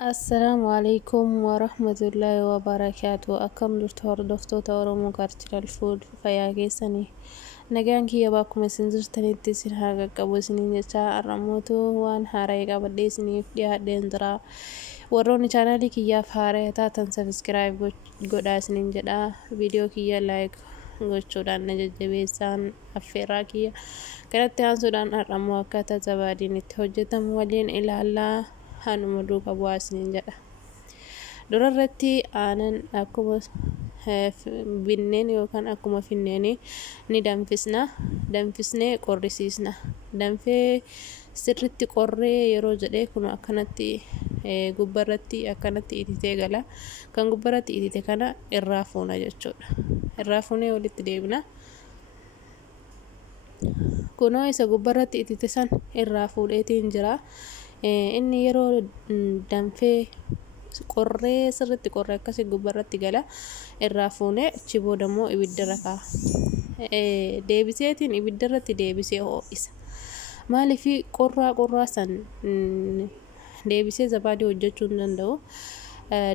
السلام عليكم ورحمة الله وبركاته. أكم درتور دفتو تورمو كارتل الفود فياكيسني نجانكي يباكم سنزرتني تسين هاga qabu sinin jecha arramoto waan haaraa qabadhee isiniif dhiyaadheen jira. Warroonni chaanaalii kiyyaaf haaraa taatan subscribe godhaa isinin jedha. Viidiyoo kiyya like gochuudhaan na jajjabeessaan affeerraa kiyya kanatti aansuudhaan arramoo akkaataa zabaadiin itti hojjetamu waliin ilaallaa hanuma duuka bu'aa isinin jedha. Durarratti aanan akkuma binneen yookaan akkuma finneen ni danfisnee qorrisiisna. Danfee sirritti qorree yeroo jedhee kun akkanatti gubbarratti akkanatti ititee gala. Kan gubbarratti itite kana irraa fuuna jechuudha. Irraa fuunee walitti deebina. Kunoo isa gubbarratti itite san irraa fuudheetiin jira. Inni yeroo danfee qorree sirritti qorree akkasii gubbarratti gala irraa fuunee achi booda immoo ibiddarra kaa'a. Deebiseetiin ibiddarratti deebisee ho'isa. Maaliif qorraa san deebisee zabaadii hojjechuu hin danda'u.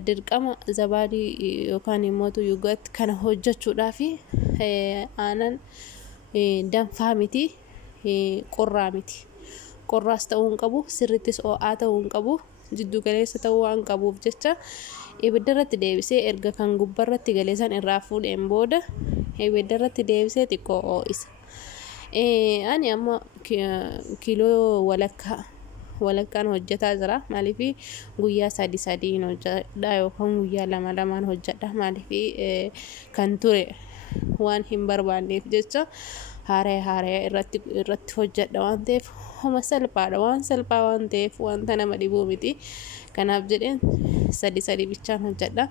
Dirqama zabaadii yookaan immoo Yoghurt kana hojjechuudhaaf aanan danfaa miti qorraa miti. Qorraas ta'uu hin qabu, sirrittis ho'aa ta'uu hin qabu, jiddu galeessa ta'uu waan qabuuf jecha ibiddarratti deebisee erga kan gubbarratti galee san irraa fuudheen booda ibiddarratti deebisee xiqqoo ho'isa. Ani amma kiiloo walakkaan hojjetaa jira. Maaliif guyyaa sadiin hojjedha yookaan guyyaa lamaan hojjedha. Maaliif kan ture waan hin barbaanneef jecha haaraa irratti hojjedha waan ta'eef homa salphaadha. Waan salphaa waan ta'eef wanta nama dhibuu miti. Kanaaf jedheen sadi bichaan hojjedha.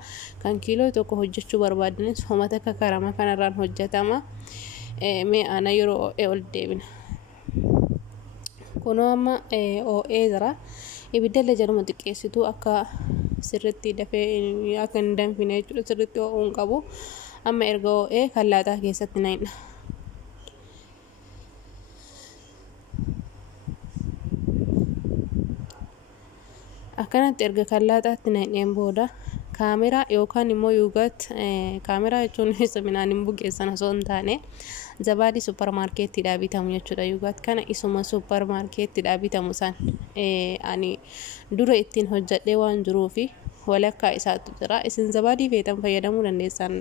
Kan kiiloo tokko hojjechuu barbaadanis homa takka karama kanarraan hojjetama. Mee ana yeroo ol deebina. Kunoo amma OA jira. Ibiddalla jedhama xiqqeessitu akka sirritti dafee akka hin danfine jechuudha. Sirritti ho'uu hin qabu. Amma erga OA kallaataa keessatti naqna. Akkanatti erga kallaataatti naqneen booda kaameraa yookaan immoo Yoghurt kaameraa jechuun seminaan hin bugeessan osoo hin taane zabaadii supermarkettiidhaa bitamu jechuudha. Yoghurt kana isuma supermarkettiidhaa bitamu san ani dura ittiin hojjedhee waan jiruufi walakkaa isaatu jira. Isin zabaadii feetan fayyadamuu dandeessan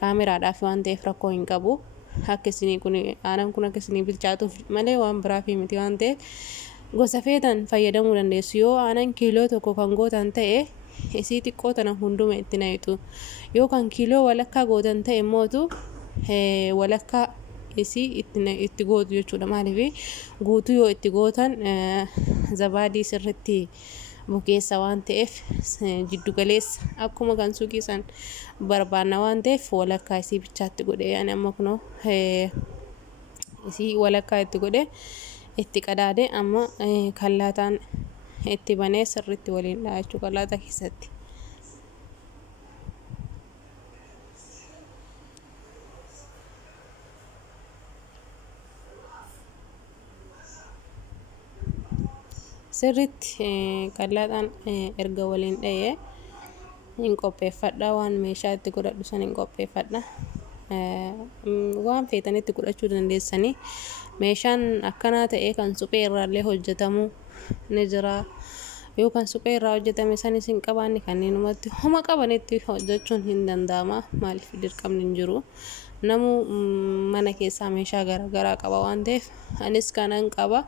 kaameraadhaaf waan ta'eef rakkoo hin qabu. Akka isinii kun aanan kun akka isinii bilchaatuuf malee waan biraaf miti waan ta'eef gosa feetan fayyadamuu dandeessu. Yoo aanan kiiloo tokko kan gootan ta'e isii xiqqoo tana hunduma itti nayitu. Yoo kan kiiloo walakkaa gootan ta'e mootu walakkaa isii itti gootu jechuudha. Maaliif guutuu yoo itti gootan zabaadii sirritti bukeessa waan ta'eef jiddu galeessa akkuma kan suuqii san barbaanna waan ta'eef walakkaa isii bichaatti godhee ani amma kunoo isii walakkaa itti godhee itti qadaadee amma kallaataan itti banee sirritti waliin dhaachuu kallaataa keessatti. Sirritti kallaataan erga waliin dha'ee hin qopheeffadha. Waan meeshaa itti godhadhu san hin qopheeffadha. Waan feetanitti godhachuu dandeessanii. Meeshaan akkanaa ta'ee kan suphee irraallee hojjetamu ni jira. Yoo kan suphee irraa hojjetame sanis hin qabaanne kanneenumatti homa qabanitti hojjechuun hin danda'ama. Maaliif dirqamni hin jiru. Namuu mana keessaa meeshaa garaagaraa qaba waan ta'eef anis kanan qaba.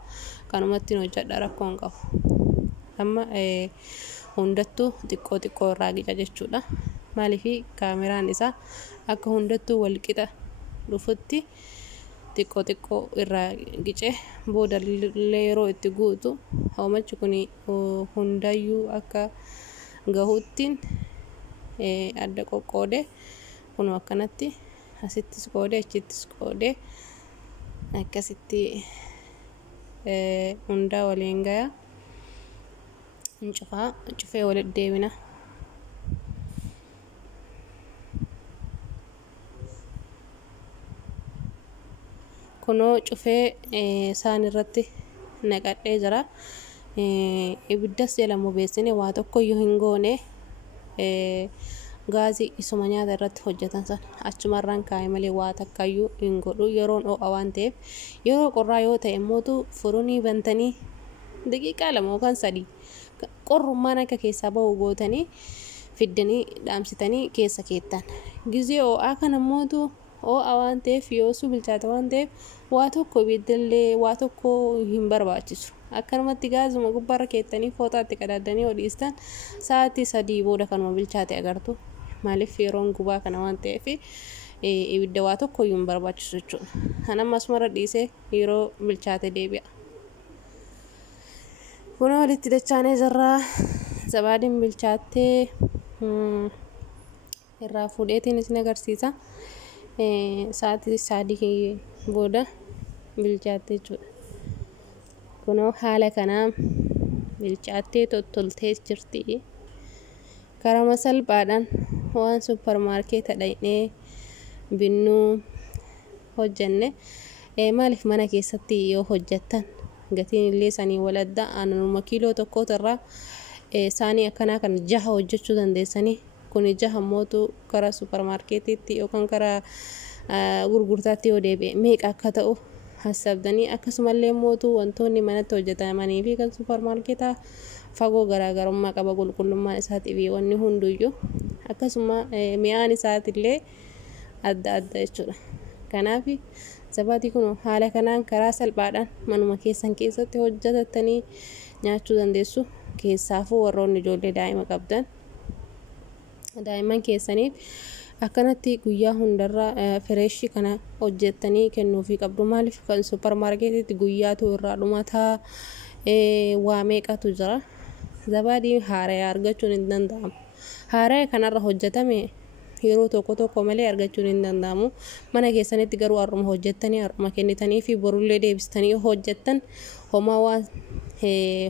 Kanumatti hojjedha rakkoo hin qabu. Amma hundattuu xiqqoo irraa gica jechuudha. Maaliif kaameraan isaa akka hundattuu wal qixa dhufutti xiqqoo irraa gice booda yeroo itti guutu hoomachi kun hundayyuu akka gahuuttiin adda qoqqoodee kun akkanatti asittis qoodee achittis qoodee akkasitti hundaa waliin gaya cufee walitti deebina. Kunoo cufee isaan irratti naqadhee jira. ibiddas jala bobeessine waa tokko iyyuu hin goone gaazii isuma nyaata irratti hojjetan san achumarraan kaa'e malee waa takkayyuu hin godhu yeroon ho'a waan ta'eef. Yeroo qorraa yoo ta'e immoo furunii bantanii daqiiqaa 2 yookaan 3 qorrummaan akka keessaa bahu gootanii fiddanii dhaamsitanii keessa keettan. Gizee ho'aa kana immoo ho'a waan ta'eef yoo bilchaata waan ta'eef waa tokko ibiddallee waa tokko hin barbaachisu. Akkanumatti gaazuma gubbaarra keettanii fooxaatti qadaadanii hodhiistan sa'aatii 3 booda kanuma bilchaate agartu. Maaliif yeroon gubaa kana waan ta'eef ibidda waa tokko hin barbaachisu jechuudha. Kan ammas mara dhiisee yeroo bilchaate deebi'a. Buna walitti dachaanee jirraa zabaadiin bilchaattee irraa fuudheetiin isin agarsiisa. Sa'aatii 3 booda bilchaattee jechuudha. Kunoo haala kanaan bilchaattee tottoltee jirti. Karama salphaadhaan waan supermarkeeta dhaqnee binnuu hojjenne maaliif mana keessatti yoo hojjettan gatiin illee sanii waladda aanuma kiiloo tokkootarraa saanii akkanaa kan 6 hojjechuu dandeessanii kun 6 mootu karaa supermarkeetitti yookaan karaa gurgurtaatti yoo deebi'e meeqa akka ta'u hasabdanii akkasumallee mootu wantoonni manatti hojjetamanii fi kan supermarkeetaa fagoo garaagarummaa qaba qulqullummaan isaati fi wanni hunduyyuu akkasuma mi'aan isaatiillee adda adda jechuudha. Kanaaf zabaadii kun haala kanaan karaa salphaadhaan manuma keessan keessatti hojjetatanii nyaachuu dandeessu. Keessaafuu warroonni ijoollee daa'ima qabdan daa'imman keessaniif akkanatti guyyaa hundarraa fireeshii kana hojjettanii kennuufii qabdu. Maaliif kan supermarkeetitti guyyaatu irraa dhumataa waa meeqatu jira. Zabaadii haaraa argachuun hin danda'amu. Haaraa kanarra hojjetame yeroo tokko malee argachuun hin danda'amu. Mana keessanitti garuu har'uma hojjettanii har'uma kennitanii fi borullee deebistanii hojjettan homaa waan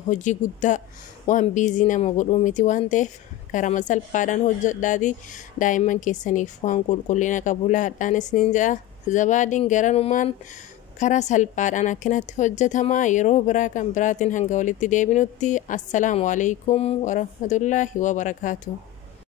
hojii guddaa waan biizii nama godhuu miti waan ta'eef karama salphaadhaan hojjedhaatii daa'imman keessaniif waan qulqullina qabu laadhaan isiniin jedha. Zabaadiin garanumaan karaa salphaadhaan akkanatti hojjetamaa. Yeroo biraa kan biraatiin hanga walitti deebinutti assalaamu alaykum wa rahmatullahi wa barakaatuh.